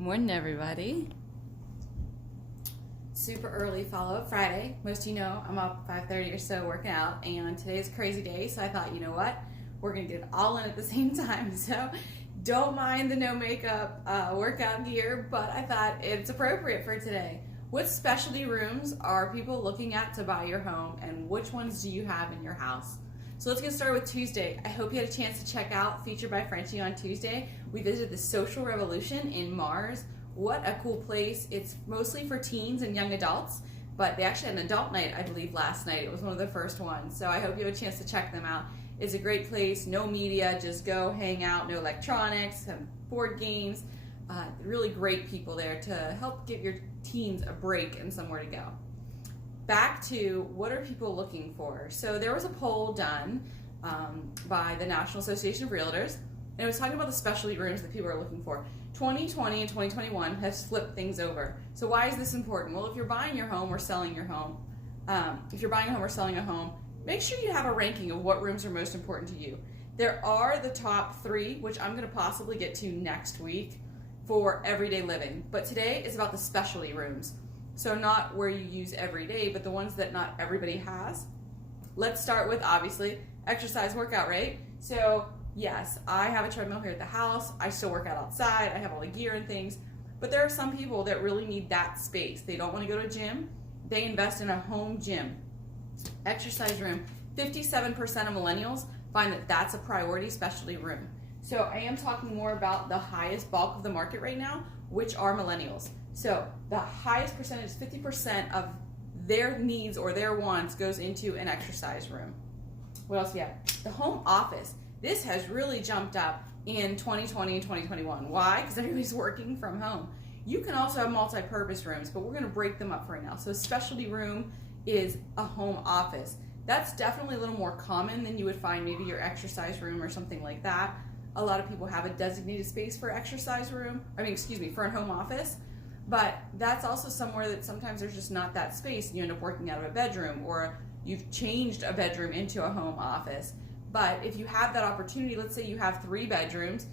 Morning, everybody. Super early follow-up Friday. Most of you know I'm up 5:30 or so working out, and today's a crazy day, so I thought, you know what? We're going to get it all in at the same time. So don't mind the no makeup workout gear, but I thought it's appropriate for today. What specialty rooms are people looking at to buy your home, and which ones do you have in your house? So let's get started with Tuesday. I hope you had a chance to check out Featured by Frenchie on Tuesday. We visited the Social Revolution in Mars. What a cool place. It's mostly for teens and young adults, but they actually had an adult night, I believe, last night. It was one of the first ones. So I hope you have a chance to check them out. It's a great place, no media, just go hang out, no electronics, some board games. Really great people there to help give your teens a break and somewhere to go. Back to what are people looking for? So there was a poll done by the National Association of Realtors, and it was talking about the specialty rooms that people are looking for. 2020 and 2021 has flipped things over. So why is this important? Well, if you're buying your home or selling your home, make sure you have a ranking of what rooms are most important to you. There are the top 3, which I'm going to possibly get to next week for everyday living. But today is about the specialty rooms. So not where you use every day, but the ones that not everybody has. Let's start with, obviously, exercise workout, right? So yes, I have a treadmill here at the house. I still work out outside. I have all the gear and things. But there are some people that really need that space. They don't want to go to a gym. They invest in a home gym. Exercise room. 57% of millennials find that that's a priority specialty room. So I am talking more about the highest bulk of the market right now, which are millennials. So the highest percentage, 50% of their needs or their wants goes into an exercise room. What else do we have? The home office. This has really jumped up in 2020 and 2021. Why? Because everybody's working from home. You can also have multi-purpose rooms, but we're going to break them up for right now. So a specialty room is a home office. That's definitely a little more common than you would find maybe your exercise room or something like that. A lot of people have a designated space for for a home office. But that's also somewhere that sometimes there's just not that space and you end up working out of a bedroom, or you've changed a bedroom into a home office. But if you have that opportunity, let's say you have 3 bedrooms,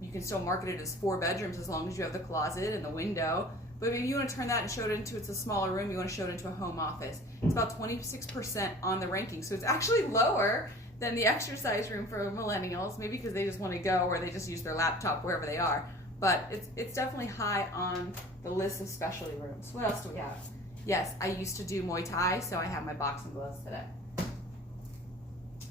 you can still market it as 4 bedrooms as long as you have the closet and the window. But maybe you want to turn that and show it into, it's a smaller room, you want to show it into a home office. It's about 26% on the ranking. So it's actually lower than the exercise room for millennials, maybe because they just want to go or they just use their laptop wherever they are. But it's definitely high on the list of specialty rooms. What else do we have? Yes, I used to do Muay Thai, so I have my boxing gloves today.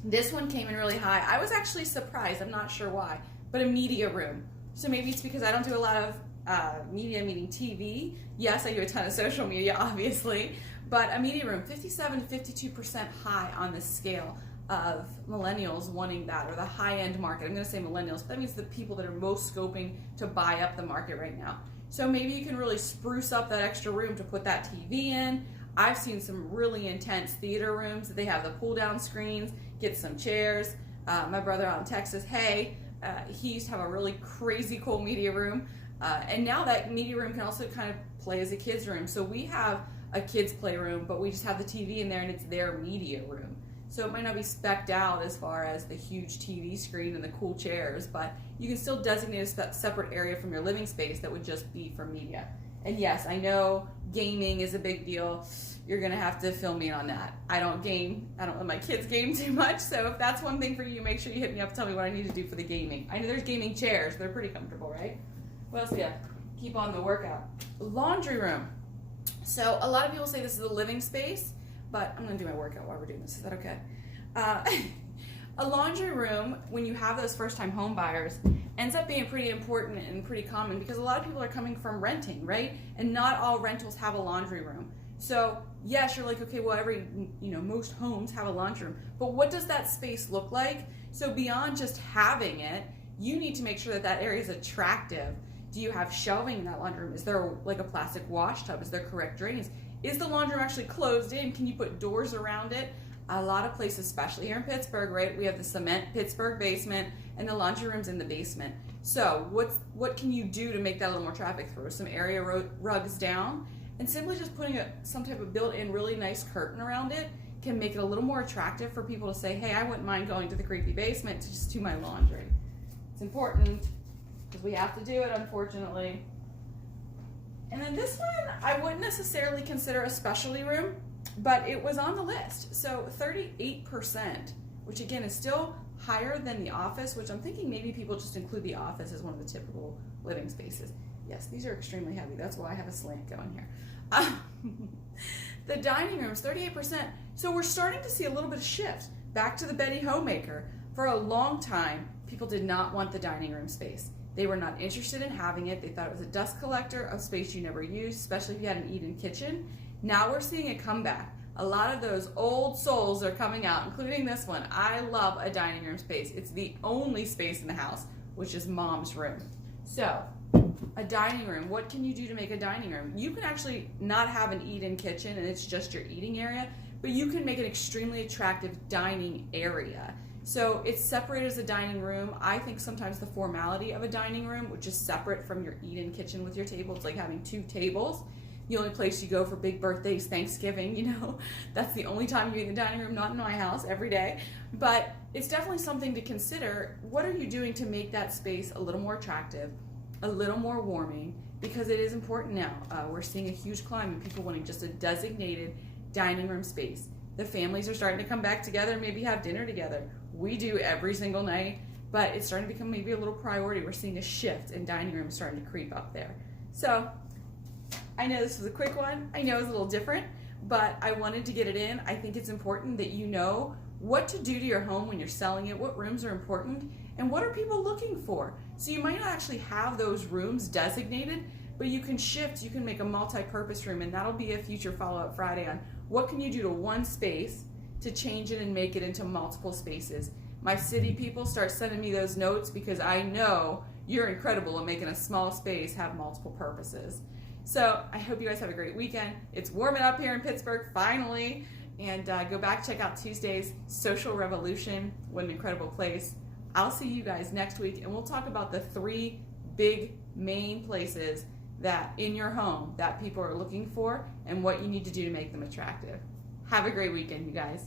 This one came in really high. I was actually surprised, I'm not sure why, but a media room. So maybe it's because I don't do a lot of media, meaning TV. Yes, I do a ton of social media, obviously, but a media room, 57 to 52% high on this scale of millennials wanting that, or the high-end market. I'm going to say millennials, but that means the people that are most scoping to buy up the market right now. So maybe you can really spruce up that extra room to put that TV in. I've seen some really intense theater rooms that they have the pull-down screens, get some chairs. My brother out in Texas, he used to have a really crazy cool media room, and now that media room can also kind of play as a kid's room. So we have a kids' playroom, but we just have the TV in there and it's their media room. So it might not be specced out as far as the huge TV screen and the cool chairs, but you can still designate a separate area from your living space that would just be for media. And yes, I know gaming is a big deal. You're going to have to fill me in on that. I don't game. I don't let my kids game too much. So if that's one thing for you, make sure you hit me up and tell me what I need to do for the gaming. I know there's gaming chairs. They're pretty comfortable, right? What else do we have? Keep on the workout. Laundry room. So a lot of people say this is a living space, but I'm going to do my workout while we're doing this. Is that okay? A laundry room, when you have those first-time home buyers, ends up being pretty important and pretty common because a lot of people are coming from renting, right? And not all rentals have a laundry room. So yes, you're like, okay, well, most homes have a laundry room, but what does that space look like? So beyond just having it, you need to make sure that that area is attractive. Do you have shelving in that laundry room? Is there like a plastic wash tub? Is there correct drainage? Is the laundry room actually closed in? Can you put doors around it? A lot of places, especially here in Pittsburgh, right, we have the cement Pittsburgh basement and the laundry room's in the basement. So what can you do to make that a little more traffic? Throw some area rugs down, and simply just putting some type of built-in really nice curtain around it can make it a little more attractive for people to say, hey, I wouldn't mind going to the creepy basement to just do my laundry. It's important because we have to do it, unfortunately. And then this one, I wouldn't necessarily consider a specialty room, but it was on the list. So 38%, which again is still higher than the office, which I'm thinking maybe people just include the office as one of the typical living spaces. Yes, these are extremely heavy. That's why I have a slant going here. The dining rooms, 38%. So we're starting to see a little bit of shift back to the Betty Homemaker. For a long time, people did not want the dining room space. They were not interested in having it. They thought it was a dust collector of space you never used, especially if you had an eat-in kitchen. Now we're seeing a comeback. A lot of those old souls are coming out, including this one. I love a dining room space. It's the only space in the house, which is mom's room. So, a dining room, what can you do to make a dining room? You can actually not have an eat-in kitchen and it's just your eating area, but you can make an extremely attractive dining area. So it's separated as a dining room. I think sometimes the formality of a dining room, which is separate from your eat-in kitchen with your table, it's like having two tables. The only place you go for big birthdays, Thanksgiving, you know, that's the only time you eat in the dining room, not in my house, every day. But it's definitely something to consider. What are you doing to make that space a little more attractive, a little more warming? Because it is important now. We're seeing a huge climb in people wanting just a designated dining room space. The families are starting to come back together and maybe have dinner together. We do every single night, but it's starting to become maybe a little priority. We're seeing a shift in dining rooms starting to creep up there. So I know this was a quick one. I know it's a little different, but I wanted to get it in. I think it's important that you know what to do to your home when you're selling it, what rooms are important, and what are people looking for. So you might not actually have those rooms designated, but you can shift, you can make a multi-purpose room, and that'll be a future follow-up Friday on what can you do to one space to change it and make it into multiple spaces. My city people, start sending me those notes because I know you're incredible at making a small space have multiple purposes. So I hope you guys have a great weekend. It's warming up here in Pittsburgh, finally. And go back, check out Tuesday's Social Revolution. What an incredible place. I'll see you guys next week, and we'll talk about the 3 big main places that in your home that people are looking for and what you need to do to make them attractive. Have a great weekend, you guys.